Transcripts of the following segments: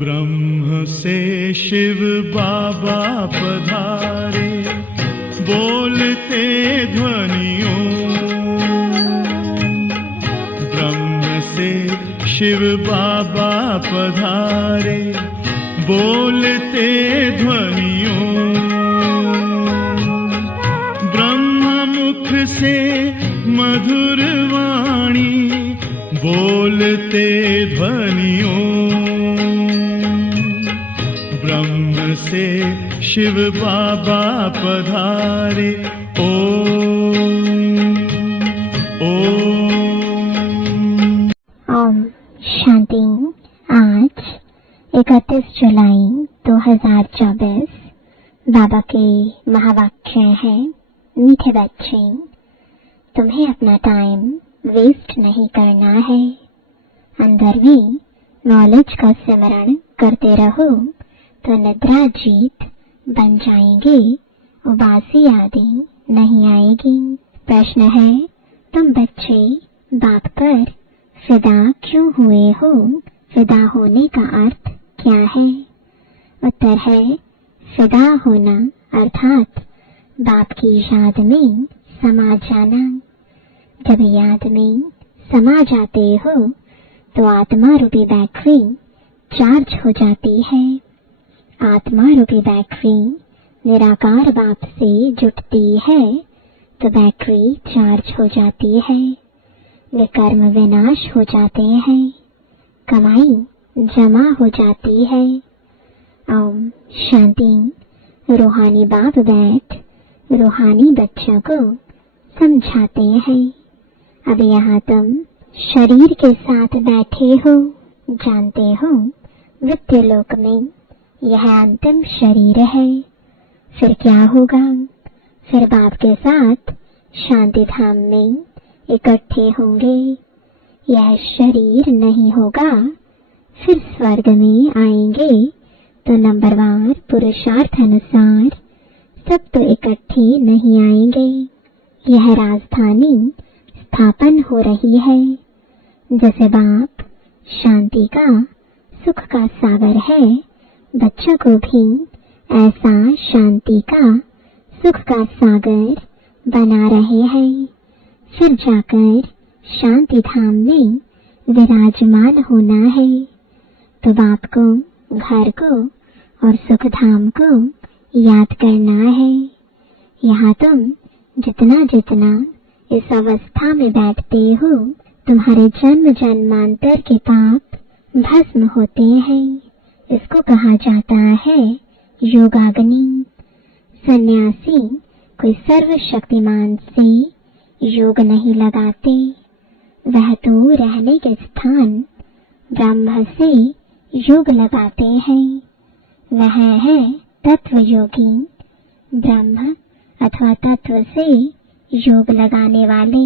ब्रह्म से शिव बाबा पधारे, बोलते ध्वनियों। ब्रह्म से शिव बाबा पधारे, बोलते ध्वनियों। ब्रह्म मुख से मधुर वाणी, बोलते ध्वनियों। ब्रह्म से शिव बाबा पधारे, ओम शांति। आज 31 जुलाई 2024 बाबा के महावाक्य है, मीठे बच्चे, तुम्हें अपना टाइम वेस्ट नहीं करना है। अंदर में नॉलेज का स्मरण करते रहो तो निद्रा जीत बन जाएंगे, उबासी आदि नहीं आएगी। प्रश्न है, तुम बच्चे बाप पर फिदा क्यों हुए हो? फिदा होने का अर्थ क्या है? उत्तर है, फिदा होना अर्थात बाप की याद में समा जाना। जब याद में समा जाते हो तो आत्मा रूपी बैटरी चार्ज हो जाती है। आत्मा रूपी बैटरी निराकार बाप से जुटती है तो बैटरी चार्ज हो जाती है। विकर्म विनाश हो जाते हैं, कमाई जमा हो जाती है। ओम शांति। रूहानी बाप बैठ रूहानी बच्चों को समझाते हैं। अब यहाँ तुम शरीर के साथ बैठे हो, जानते हो वित्तीय लोक में यह अंतिम शरीर है। फिर क्या होगा? फिर बाप के साथ शांति धाम में इकट्ठे होंगे। यह शरीर नहीं होगा। फिर स्वर्ग में आएंगे तो नंबरवार पुरुषार्थ अनुसार सब तो इकट्ठे नहीं आएंगे। यह राजधानी स्थापन हो रही है। जैसे बाप शांति का सुख का सागर है, बच्चों को भी ऐसा शांति का सुख का सागर बना रहे हैं। फिर जाकर शांति धाम में विराजमान होना है। तो बाप को, घर को और सुख धाम को याद करना है। यहाँ तुम जितना जितना इस अवस्था में बैठते हो, तुम्हारे जन्म जन्मांतर के पाप भस्म होते हैं। इसको कहा जाता है योगाग्नि। सन्यासी कोई सर्वशक्तिमान से योग नहीं लगाते, वह तो रहने के स्थान ब्रह्म से योग लगाते हैं। वह है तत्व योगी। ब्रह्म अथवा तत्व से योग लगाने वाले।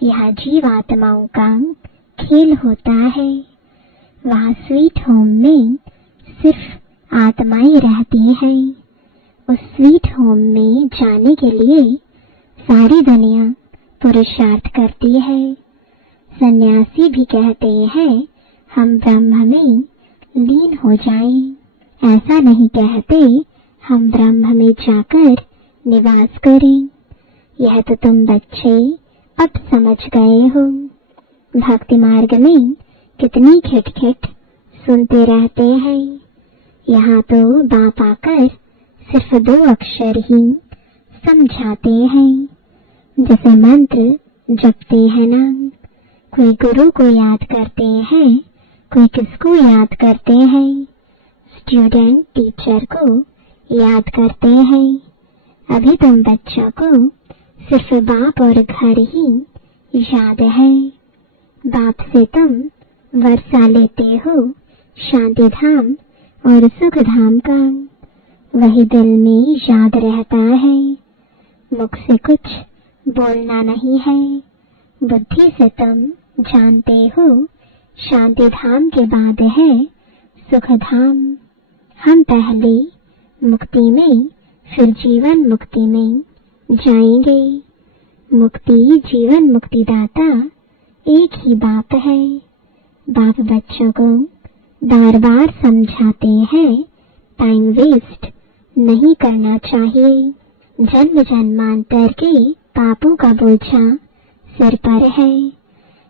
यह जीवात्माओं का खेल होता है। वहाँ स्वीट होम में सिर्फ आत्माएं रहती हैं। उस स्वीट होम में जाने के लिए सारी दुनिया पुरुषार्थ करती है। सन्यासी भी कहते हैं हम ब्रह्म में लीन हो जाएं। ऐसा नहीं कहते हम ब्रह्म में जाकर निवास करें। यह तो तुम बच्चे अब समझ गए हो। भक्ति मार्ग में कितनी खिटखिट सुनते रहते हैं। यहाँ तो बाप आकर सिर्फ 2 अक्षर ही समझाते हैं। जैसे मंत्र जपते हैं ना, कोई गुरु को याद करते हैं, कोई किसको याद करते हैं, स्टूडेंट टीचर को याद करते हैं। अभी तुम बच्चों को सिर्फ बाप और घर ही याद है। बाप से तुम वर्षा लेते हो शांति धाम और सुख धाम का, वही दिल में याद रहता है। मुख से कुछ बोलना नहीं है। बुद्धि से तुम जानते हो शांति धाम के बाद है सुख धाम। हम पहले मुक्ति में फिर जीवन मुक्ति में जाएंगे। मुक्ति जीवन मुक्तिदाता एक ही बाप है। बाप बच्चों को बार बार समझाते हैं टाइम वेस्ट नहीं करना चाहिए। जन्म जन्मांतर के पापों का बोझा सिर पर है।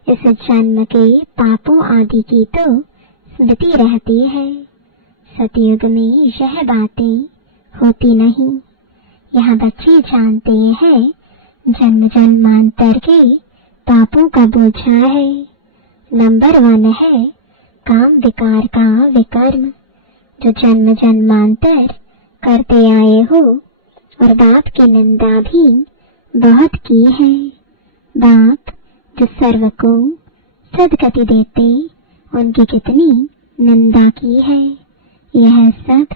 इस जन्म के पापों आदि की तो स्मृति रहती है। सतयुग में यह बातें होती नहीं। यहाँ बच्चे जानते हैं जन्म जन्मांतर के पापों का बोझा है। नंबर 1 है काम विकार का विकर्म, जो जन्म जन्मांतर करते आए हो और बाप की निंदा भी बहुत की है। बाप जो सर्व को सदगति देते उनकी कितनी निंदा की है, यह सब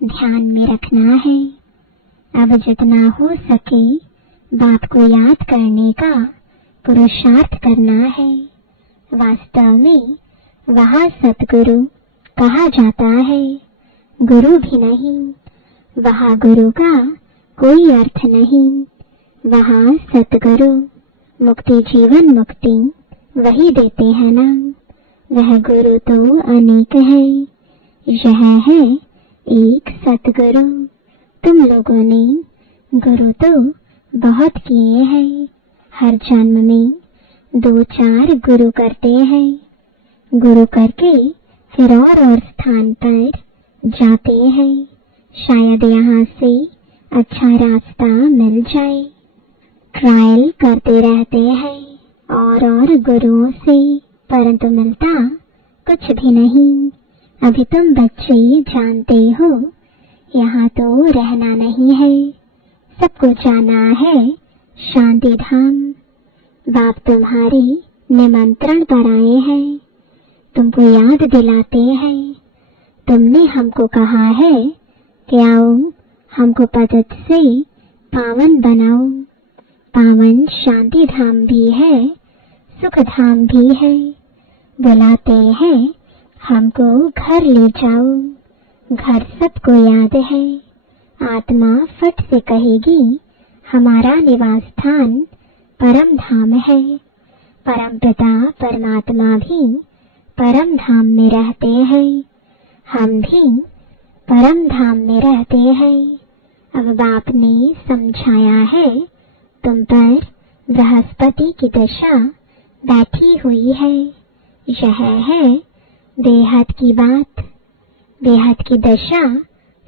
ध्यान में रखना है। अब जितना हो सके बाप को याद करने का पुरुषार्थ करना है। वास्तव में वहाँ सतगुरु कहा जाता है, गुरु भी नहीं। वहाँ गुरु का कोई अर्थ नहीं। वहाँ सतगुरु मुक्ति जीवन मुक्ति वही देते हैं ना। वह गुरु तो अनेक है, यह है एक सतगुरु। तुम लोगों ने गुरु तो बहुत किए हैं। हर जन्म में 2-4 गुरु करते हैं। गुरु करके फिर और स्थान पर जाते हैं। शायद यहाँ से अच्छा रास्ता मिल जाए। ट्रायल करते रहते हैं और गुरुओं से, परंतु मिलता कुछ भी नहीं। अभी तुम बच्चे जानते हो यहाँ तो रहना नहीं है, सबको जाना है शांति धाम। बाप तुम्हारे निमंत्रण पर आए हैं, तुमको याद दिलाते हैं। तुमने हमको कहा है कि आओ हमको पतित से पावन बनाओ। पावन शांति धाम भी है, सुख धाम भी है। बुलाते हैं हमको घर ले जाओ। घर सबको याद है। आत्मा फट से कहेगी हमारा निवास स्थान परम धाम है। परम पिता परमात्मा भी परम धाम में रहते हैं। हम भी परम धाम में रहते हैं। अब बाप ने समझाया है तुम पर बृहस्पति की दशा बैठी हुई है। यह है बेहद की बात। बेहद की दशा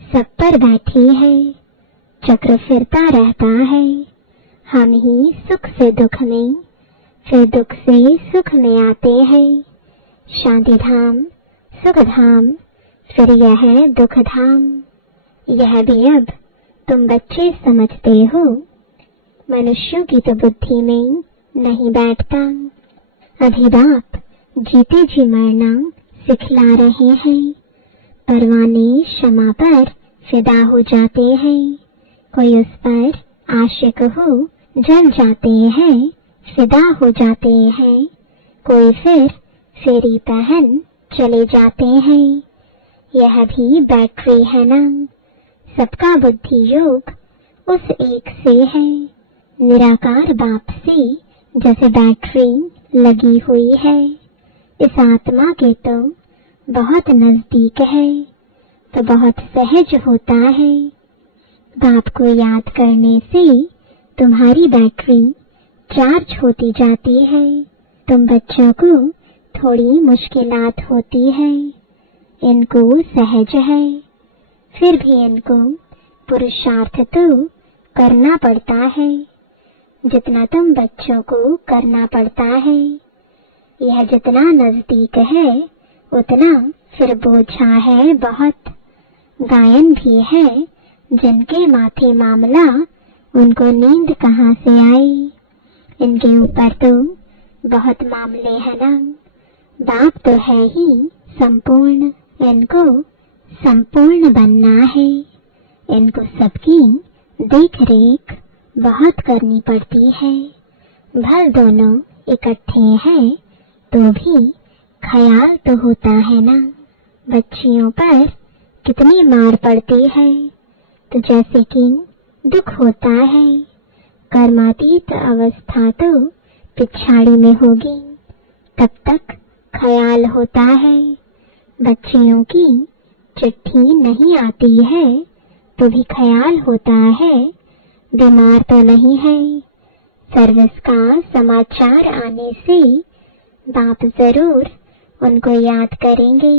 सब पर बैठी है। चक्र फिरता रहता है। हम ही सुख से दुख में, फिर दुख से सुख में आते हैं। शांति धाम, सुख धाम, फिर यह दुख धाम। यह भी अब तुम बच्चे समझते हो। मनुष्यों की तो बुद्धि में नहीं बैठता। अभी बाप जीते जी मरना सिखला रहे हैं। परवाने क्षमा पर फिदा हो जाते हैं। कोई उस पर आशिक हो जल जाते हैं, फिदा हो जाते हैं। कोई फिर फेरी पहन चले जाते हैं। यह भी बैटरी है ना। सबका बुद्धि योग उस एक से है। निराकार बाप से जैसे बैटरी लगी हुई है। इस आत्मा के तो बहुत नजदीक है, तो बहुत सहज होता है। बाप को याद करने से तुम्हारी बैटरी चार्ज होती जाती है। तुम बच्चों को थोड़ी मुश्किलात होती है, इनको सहज है। फिर भी इनको पुरुषार्थ तो करना पड़ता है, जितना तुम बच्चों को करना पड़ता है। यह जितना नजदीक है उतना फिर बोझा है बहुत। गायन भी है जिनके माथे मामला, उनको नींद कहाँ से आई। इनके ऊपर तो बहुत मामले हैं ना। बाप तो है ही संपूर्ण, इनको संपूर्ण बनना है। इनको सबकी देख रेख बहुत करनी पड़ती है। भल दोनों इकट्ठे हैं तो भी ख्याल तो होता है ना। बच्चियों पर कितनी मार पड़ती है, तो जैसे कि दुख होता है। कर्मातीत अवस्था तो पिछाड़ी में होगी, तब तक ख्याल होता है। बच्चियों की चिट्ठी नहीं आती है तो भी ख्याल होता है, बीमार तो नहीं है। सर्विस का समाचार आने से बाप जरूर उनको याद करेंगे।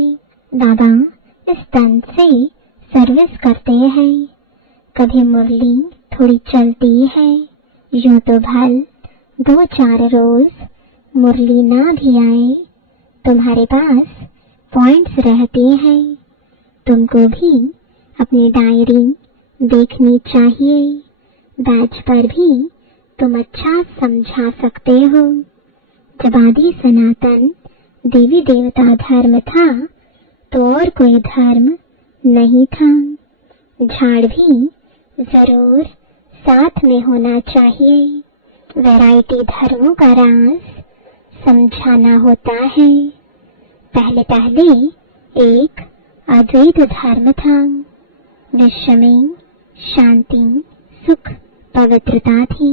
बाबा इस तन से सर्विस करते हैं। कभी मुरली थोड़ी चलती है, यूं तो भल 2-4 रोज मुरली ना भी आए, तुम्हारे पास पॉइंट्स रहते हैं। तुमको भी अपनी डायरी देखनी चाहिए। बैच पर भी तुम अच्छा समझा सकते हो। जब आदि सनातन देवी देवता धर्म था तो और कोई धर्म नहीं था। झाड़ भी जरूर साथ में होना चाहिए। वैरायटी धर्मों का राज समझाना होता है। पहले पहले एक अद्वैत धर्म था। विश्व में शांति, सुख, पवित्रता थी।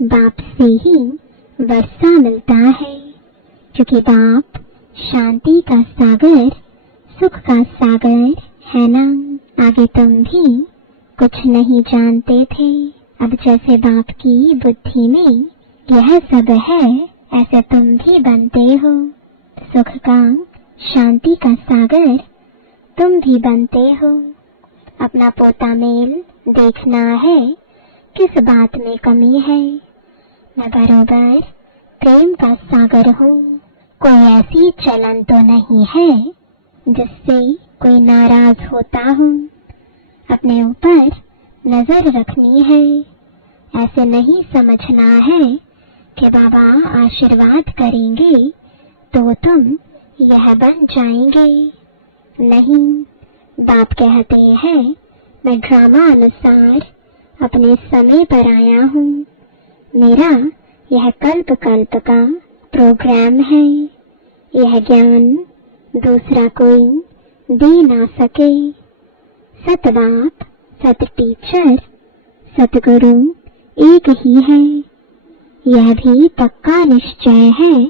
बाप से ही वर्षा मिलता है, क्योंकि बाप शांति का सागर, सुख का सागर है ना। आगे तुम भी कुछ नहीं जानते थे, अब जैसे बाप की बुद्धि में यह सब है, ऐसे तुम भी बनते हो। सुख का, शांति का सागर तुम भी बनते हो। अपना पोता मेल देखना है, किस बात में कमी है। मैं बरोबर प्रेम का सागर हूँ। कोई ऐसी चलन तो नहीं है जिससे कोई नाराज होता हो। अपने ऊपर नजर रखनी है। ऐसे नहीं समझना है कि बाबा आशीर्वाद करेंगे तो तुम यह बन जाएंगे। नहीं, बाप कहते हैं मैं ड्रामा अनुसार अपने समय पर आया हूँ। मेरा यह कल्प कल्प का प्रोग्राम है। यह ज्ञान दूसरा कोई दे ना सके। सत बाप, सत टीचर, सतगुरु एक ही है। यह भी पक्का निश्चय है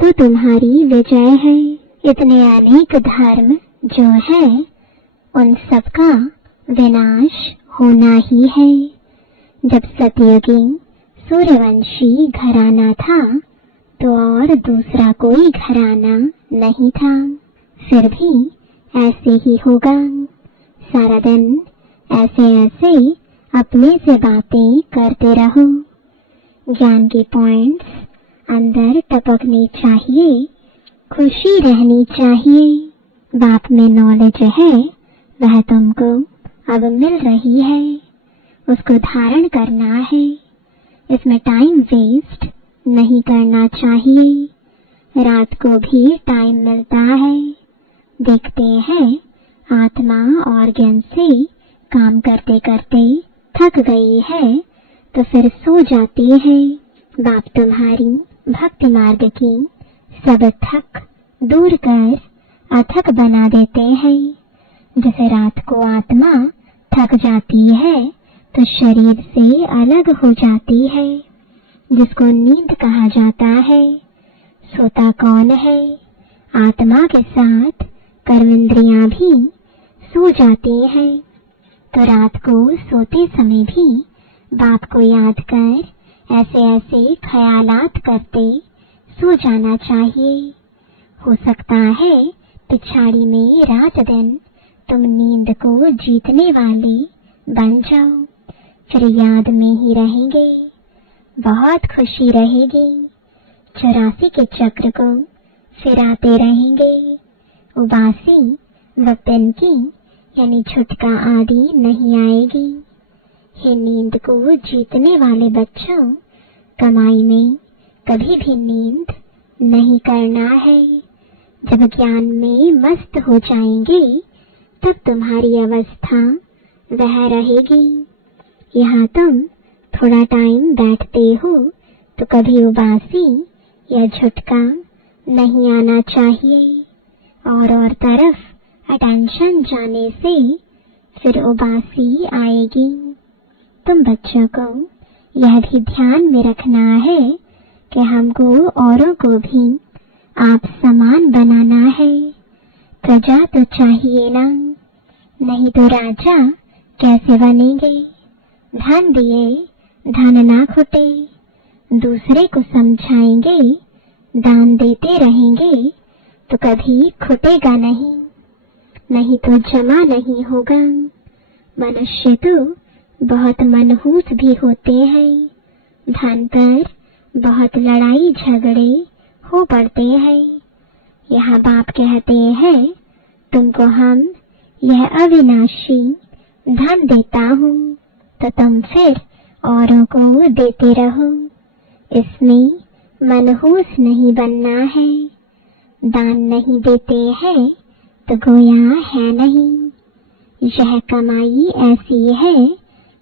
तो तुम्हारी विजय है। इतने अनेक धर्म जो है उन सब का विनाश होना ही है। जब सतयुगी सूर्यवंशी घराना था तो और दूसरा कोई घराना नहीं था। फिर भी ऐसे ही होगा। सारा दिन ऐसे ऐसे अपने से बातें करते रहो। ज्ञान के पॉइंट्स अंदर टपकने चाहिए, खुशी रहनी चाहिए। बाप में नॉलेज है, वह तुमको अब मिल रही है, उसको धारण करना है। इसमें टाइम वेस्ट नहीं करना चाहिए। रात को भी टाइम मिलता है। देखते हैं आत्मा ऑर्गन से काम करते करते थक गई है तो फिर सो जाती है। बाप तुम्हारी भक्ति मार्ग की सब थक दूर कर अथक बना देते हैं। जैसे रात को आत्मा थक जाती है तो शरीर से अलग हो जाती है, जिसको नींद कहा जाता है। सोता कौन है? आत्मा के साथ कर्मेंद्रियां भी सो जाती हैं। तो रात को सोते समय भी बाप को याद कर ऐसे ऐसे ख्यालात करते सो जाना चाहिए। हो सकता है पिछाड़ी में रात दिन तुम नींद को जीतने वाले बन जाओ, फिर याद में ही रहेंगे। बहुत खुशी रहेगी। 84 के चक्र को फिराते रहेंगे। उबासी वतन की यानी छुटका आदि नहीं आएगी। हे नींद को जीतने वाले बच्चों, कमाई में कभी भी नींद नहीं करना है। जब ज्ञान में मस्त हो जाएंगे तब तुम्हारी अवस्था वह रहेगी। यहाँ तुम थोड़ा टाइम बैठते हो तो कभी उबासी या झटका नहीं आना चाहिए, और तरफ अटेंशन जाने से फिर उबासी आएगी। तुम बच्चों को यह भी ध्यान में रखना है कि हमको औरों को भी आप समान बनाना है। प्रजा तो चाहिए ना, नहीं तो राजा कैसे बनेंगे। धन दिए धन ना खुटे, दूसरे को समझाएंगे, दान देते रहेंगे तो कभी खुटेगा नहीं, नहीं तो जमा नहीं होगा। मनुष्य तो बहुत मनहूस भी होते हैं, धन पर बहुत लड़ाई झगड़े हो पड़ते हैं। यहाँ बाप कहते हैं, तुमको हम यह अविनाशी धन देता हूँ तो तुम फिर औरों को देते रहो। इसमें मनहूस नहीं बनना है। दान नहीं देते हैं तो गोया है नहीं। यह कमाई ऐसी है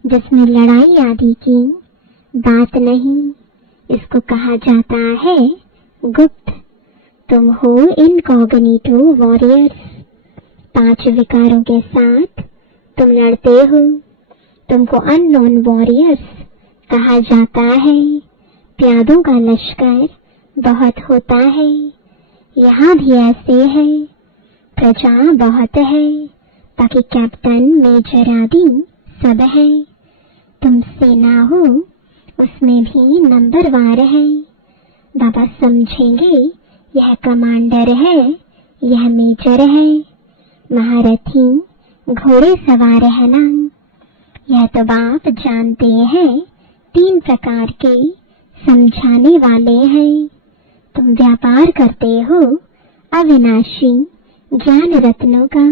जिसमें लड़ाई आदि की बात नहीं। इसको कहा जाता है गुप्त। तुम हो इनकॉग्निटो वॉरियर्स। 5 विकारों के साथ तुम लड़ते हो। तुमको अननोन वॉरियर्स कहा जाता है। प्यादों का लश्कर बहुत होता है। यहाँ भी ऐसे है। प्रजा बहुत है, ताकि कैप्टन मेजर आदि सब है। तुम सेना हो, उसमें भी नंबरवार है। बाबा समझेंगे यह कमांडर है, यह मेजर है। महारथी घोड़े सवार है ना। यह तो बाप जानते हैं। 3 प्रकार के समझाने वाले हैं। तुम व्यापार करते हो अविनाशी ज्ञान रत्नों का,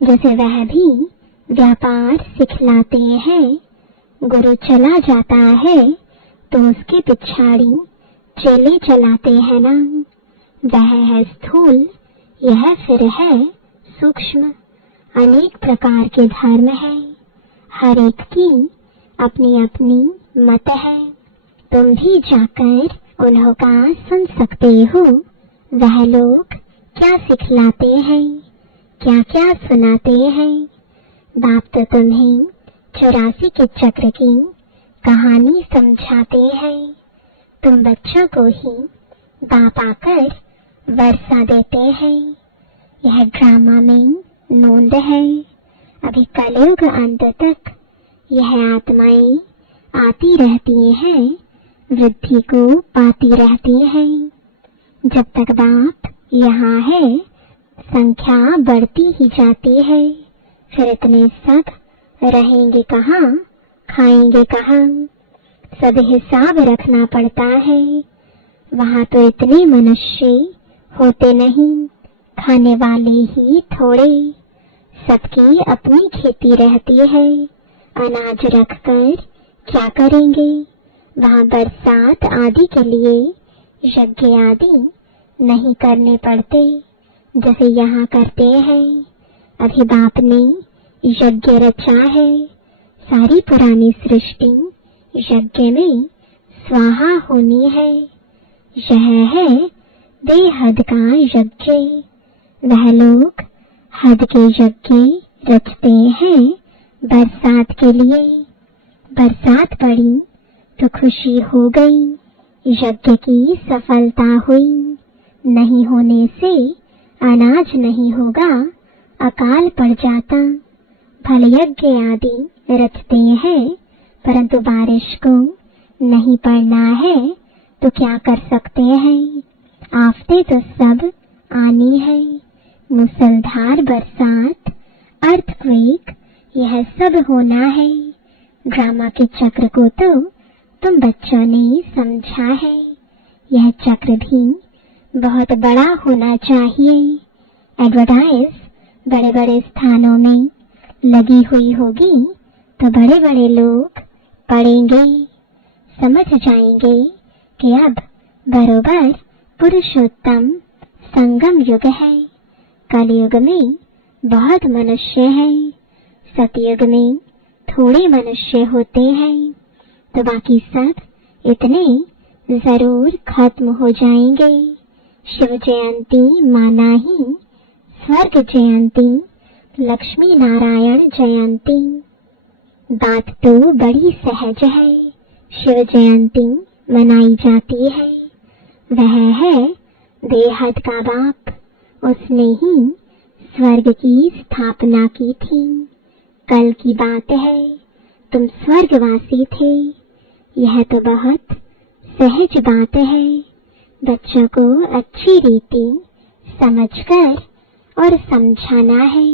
जैसे वह भी व्यापार सिखलाते हैं। गुरु चला जाता है तो उसके पिछाड़ी चेले चलाते हैं ना। वह है स्थूल, यह फिर है सूक्ष्म। अनेक प्रकार के धर्म है, हर एक की अपनी अपनी मत है। तुम भी जाकर उन्हों का सुन सकते हो। वह लोग क्या सिखलाते हैं, क्या क्या सुनाते हैं। बाप तो तुम्हें 84 के चक्र की कहानी समझाते हैं। तुम बच्चों को ही बाप आकर वर्षा देते हैं। यह ड्रामा में नोंद है। अभी कलयुग अंत तक यह आत्माएं आती रहती हैं, वृद्धि को पाती रहती हैं। जब तक बाप यहाँ है, संख्या बढ़ती ही जाती है। फिर इतने सब रहेंगे कहाँ, खाएंगे कहाँ, सब हिसाब रखना पड़ता है। वहाँ तो इतने मनुष्य होते नहीं, खाने वाले ही थोड़े। सबकी अपनी खेती रहती है। अनाज रखकर क्या करेंगे। वहाँ बरसात आदि के लिए यज्ञ आदि नहीं करने पड़ते जैसे यहाँ करते हैं। अभी बाप ने यज्ञ रचा है। सारी पुरानी सृष्टि यज्ञ में स्वाहा होनी है। यह है बेहद का यज्ञ। वह लोग हद के यज्ञ रचते हैं बरसात के लिए। बरसात पड़ी तो खुशी हो गई, यज्ञ की सफलता हुई। नहीं होने से अनाज नहीं होगा, अकाल पड़ जाता। फल यज्ञ आदि रचते हैं, परंतु बारिश को नहीं पड़ना है तो क्या कर सकते हैं। आफते तो सब आनी है। मूसलधार बरसात, अर्थक्वेक, यह सब होना है। ड्रामा के चक्र को तो तुम बच्चों ने समझा है। यह चक्र भी बहुत बड़ा होना चाहिए। एडवर्टाइज बड़े बड़े स्थानों में लगी हुई होगी तो बड़े बड़े लोग पढ़ेंगे, समझ जाएंगे कि अब बरोबर पुरुषोत्तम संगम युग है। कलयुग में बहुत मनुष्य हैं, सतयुग में थोड़े मनुष्य होते हैं। तो बाकी सब इतने जरूर खत्म हो जाएंगे। शिव जयंती माना ही स्वर्ग जयंती, लक्ष्मी नारायण जयंती। बात तो बड़ी सहज है। शिव जयंती मनाई जाती है। वह है बेहद का बाप, उसने ही स्वर्ग की स्थापना की थी। कल की बात है, तुम स्वर्गवासी थे। यह तो बहुत सहज बात है। बच्चों को अच्छी रीति समझकर और समझाना है,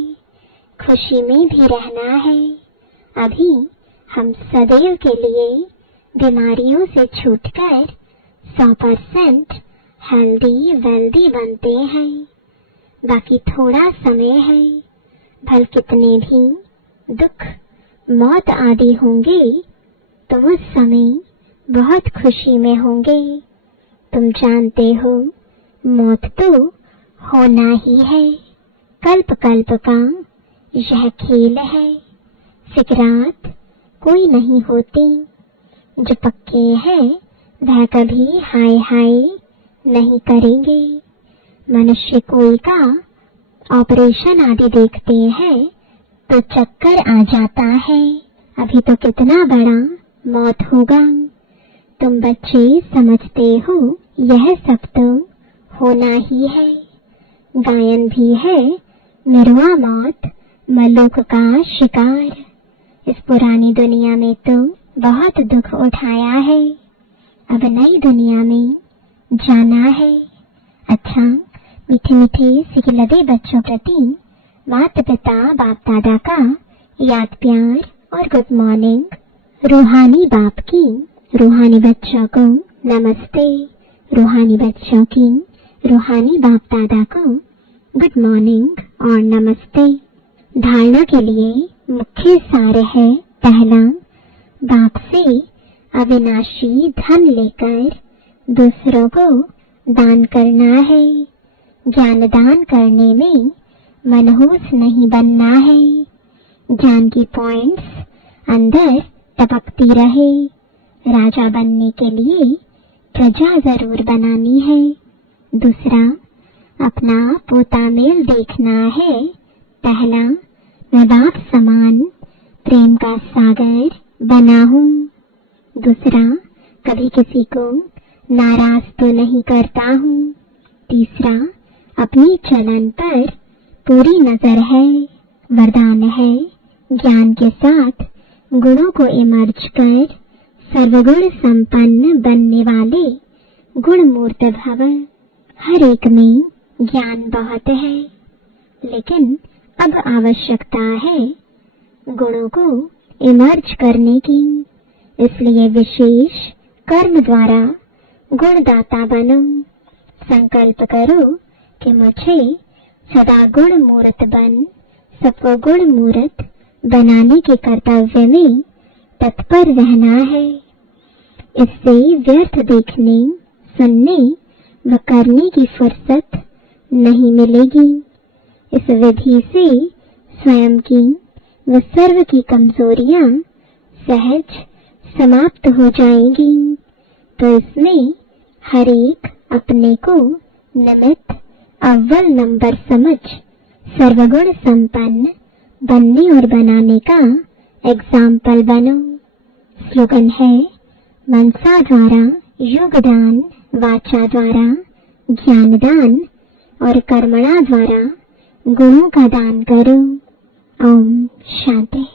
खुशी में भी रहना है। अभी हम सदैव के लिए बीमारियों से छूटकर 100% हेल्दी वेल्दी बनते हैं। बाकी थोड़ा समय है। भल कितने भी दुख मौत आदि होंगे, तुम उस समय बहुत खुशी में होंगे। तुम जानते हो मौत तो होना ही है। कल्प कल्प का यह खेल है। सिकरात कोई नहीं होती। जो पक्के हैं वह कभी हाय हाय नहीं करेंगे। मनुष्य कोई का ऑपरेशन आदि देखते हैं तो चक्कर आ जाता है। अभी तो कितना बड़ा मौत होगा। तुम बच्चे समझते हो यह सब तो होना ही है। गायन भी है, निरवा मौत मलुक का शिकार। इस पुरानी दुनिया में तो बहुत दुख उठाया है। अब नई दुनिया में जाना है। अच्छा, मीठे मीठे सिखलदे बच्चों प्रति माता पिता बाप दादा का याद प्यार और गुड मॉर्निंग। रूहानी बाप की रूहानी बच्चों को नमस्ते। रूहानी बच्चों की रूहानी बाप दादा को गुड मॉर्निंग और नमस्ते। धारणा के लिए मुख्य सार है। पहला, बाप से अविनाशी धन लेकर दूसरों को दान करना है। ज्ञान दान करने में मनहूस नहीं बनना है। ज्ञान की पॉइंट्स अंदर टपकती रहे। राजा बनने के लिए प्रजा जरूर बनानी है। दूसरा, अपना पोता मेल देखना है। पहला, मैं बाप समान प्रेम का सागर बना हूँ। दूसरा, कभी किसी को नाराज तो नहीं करता हूँ। तीसरा, अपनी चलन पर पूरी नजर है। वरदान है, ज्ञान के साथ गुणों को इमर्ज कर सर्वगुण संपन्न बनने वाले गुणमूर्त भव। हर एक में ज्ञान बहुत है, लेकिन अब आवश्यकता है गुणों को इमर्ज करने की। इसलिए विशेष कर्म द्वारा गुणदाता बनो। संकल्प करो कि मुझे सदा गुण मूर्त बन सबको गुण मूर्त बनाने के कर्तव्य में तत्पर रहना है। इससे व्यर्थ देखने, सुनने व करने की फुर्सत नहीं मिलेगी। इस विधि से स्वयं की व सर्व की कमजोरियां सहज समाप्त हो जाएंगी। तो इसमें हर एक अपने को निमित्त अव्वल नंबर समझ सर्वगुण संपन्न बनने और बनाने का एग्जाम्पल बनो। स्लोगन है, मनसा द्वारा योगदान, वाचा द्वारा ज्ञानदान और कर्मणा द्वारा गुणों का दान करो। ओम शांति।